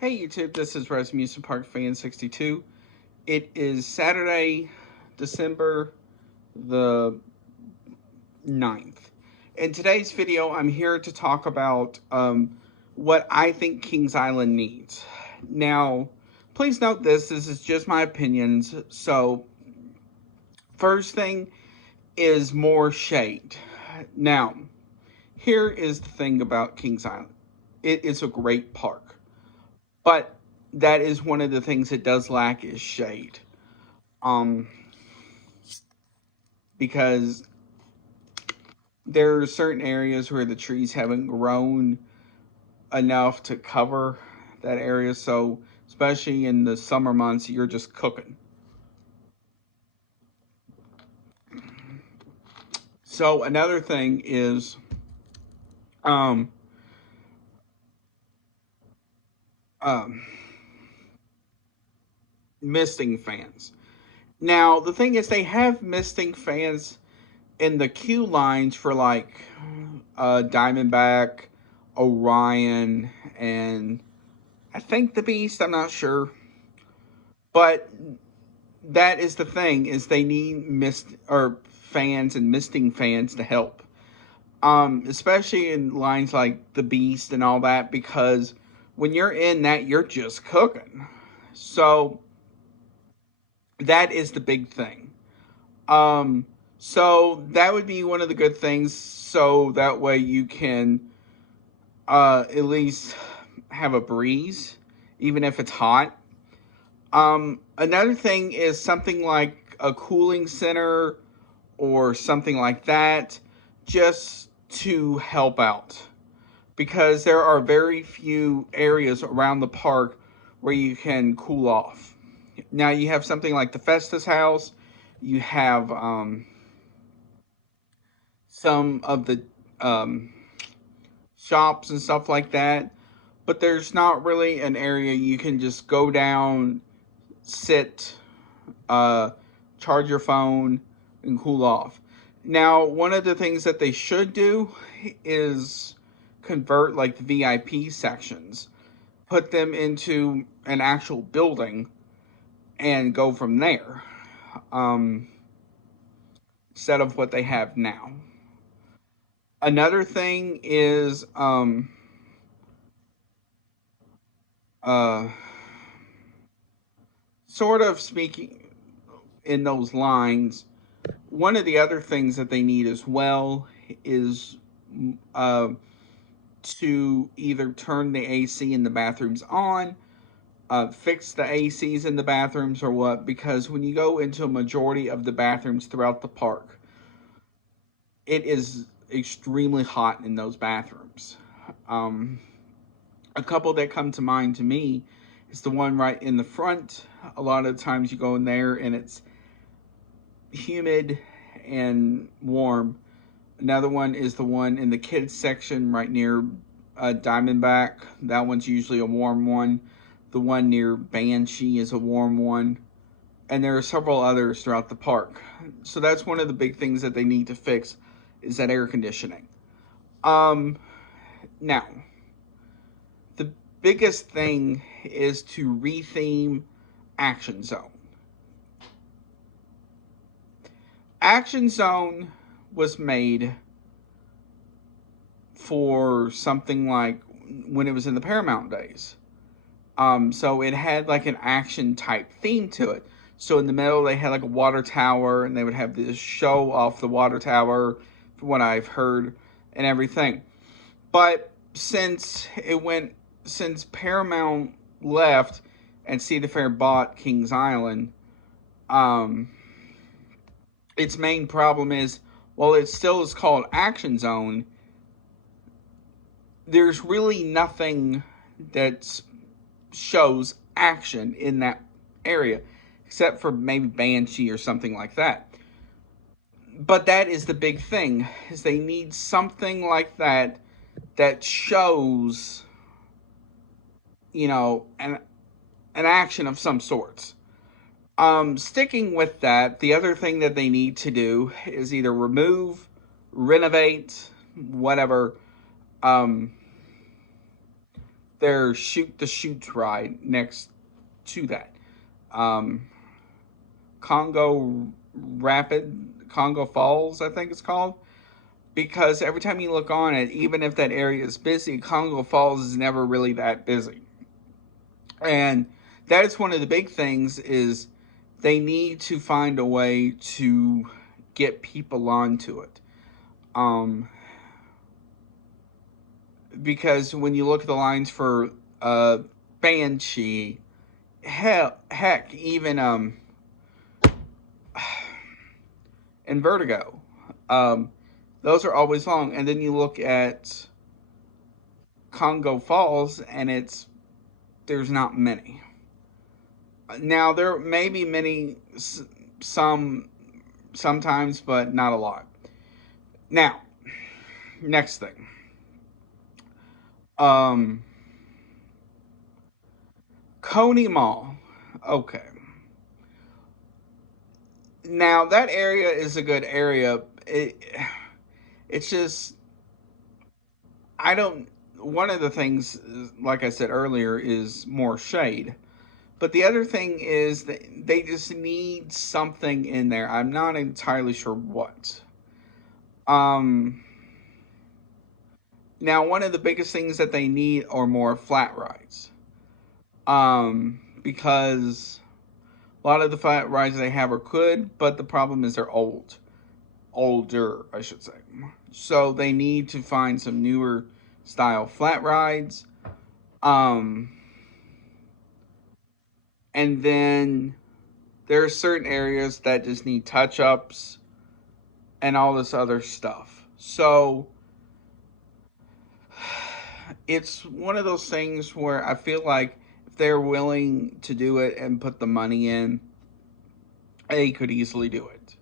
Hey YouTube, this is Rasmussen Park Fan 62. It is Saturday, December the 9th. In today's video, I'm here to talk about what I think Kings Island needs. Now, please note this is just my opinions. So, first thing is more shade. Now, here is the thing about Kings Island. It is a great park. But that is one of the things it does lack is shade. Um, because there are certain areas where the trees haven't grown enough to cover that area. So, especially in the summer months, you're just cooking. So, another thing is um, um, misting fans. Now, the thing is, they have misting fans in the queue lines for like Diamondback, Orion, and I think the Beast. I'm not sure, but that is the thing: is they need mist or fans and misting fans to help, especially in lines like the Beast and all that, because when you're in that, you're just cooking. So that is the big thing. Um, so that would be one of the good things. So that way you can at least have a breeze, even if it's hot. Another thing is something like a cooling center or something like that, just to help out. Because there are very few areas around the park where you can cool off. Now you have something like the Festus House, you have some of the um, shops and stuff like that, but there's not really an area you can just go down, sit, uh, charge your phone, and cool off. Now, one of the things that they should do is convert like the VIP sections, put them into an actual building, and go from there, um, instead of what they have now. Another thing is uh, sort of speaking in those lines, one of the other things that they need as well is uh, to either turn the AC in the bathrooms on, fix the ACs in the bathrooms, or what, because when you go into a majority of the bathrooms throughout the park, it is extremely hot in those bathrooms. Um, a couple that come to mind to me is the one right in the front. A lot of times you go in there and it's humid and warm. Another one is the one in the kids section right near Diamondback. That one's usually a warm one. The one near Banshee is a warm one. And there are several others throughout the park. So that's one of the big things that they need to fix is that air conditioning. Um, Now, the biggest thing is to retheme Action Zone. Action Zone was made for something like when it was in the Paramount days. So it had like an action type theme to it. So in the middle, they had like a water tower, and they would have this show off the water tower, from what I've heard, and everything. But since Paramount left and Cedar Fair bought Kings Island, um, its main problem is, while it still is called Action Zone, there's really nothing that shows action in that area, except for maybe Banshee or something like that. But that is the big thing, is they need something like that that shows, an action of some sorts. Sticking with that, the other thing that they need to do is either remove, renovate, whatever, um, their Shoot the Chutes ride next to that. Um, Congo Congo Falls, I think it's called. Because every time you look on it, even if that area is busy, Congo Falls is never really that busy. And that is one of the big things is they need to find a way to get people onto it. Um, because when you look at the lines for Banshee, heck, even in Vertigo, those are always long. And then you look at Congo Falls, and there's not many. Now there may be many, some sometimes, but not a lot. Now, next thing. Um, Coney Mall. Okay. Now that area is a good area. It's just I don't. One of the things, like I said earlier, is more shade. But the other thing is that they just need something in there. I'm not entirely sure what. Um, Now one of the biggest things that they need are more flat rides. Because a lot of the flat rides they have are good, but the problem is they're older, I should say. So they need to find some newer style flat rides. Um, and then there are certain areas that just need touch ups and all this other stuff. So it's one of those things where I feel like if they're willing to do it and put the money in, they could easily do it.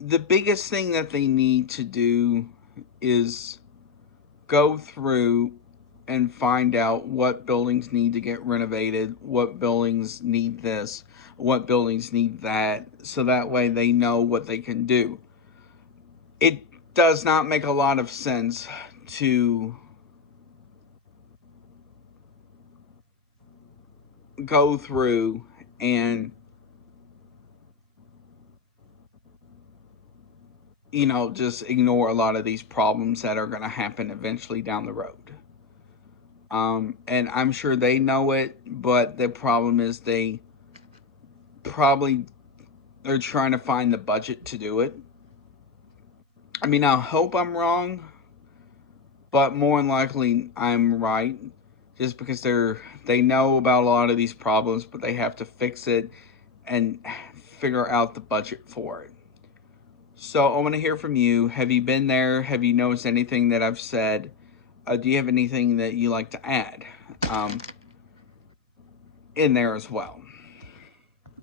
The biggest thing that they need to do is go through and find out what buildings need to get renovated, what buildings need this, what buildings need that, so that way they know what they can do. It does not make a lot of sense to go through and just ignore a lot of these problems that are going to happen eventually down the road. And I'm sure they know it, but the problem is probably they're trying to find the budget to do it. I mean, I hope I'm wrong, but more than likely I'm right, just because they know about a lot of these problems, but they have to fix it and figure out the budget for it. So I want to hear from you. Have you been there? Have you noticed anything that I've said? Do you have anything that you like to add in there as well?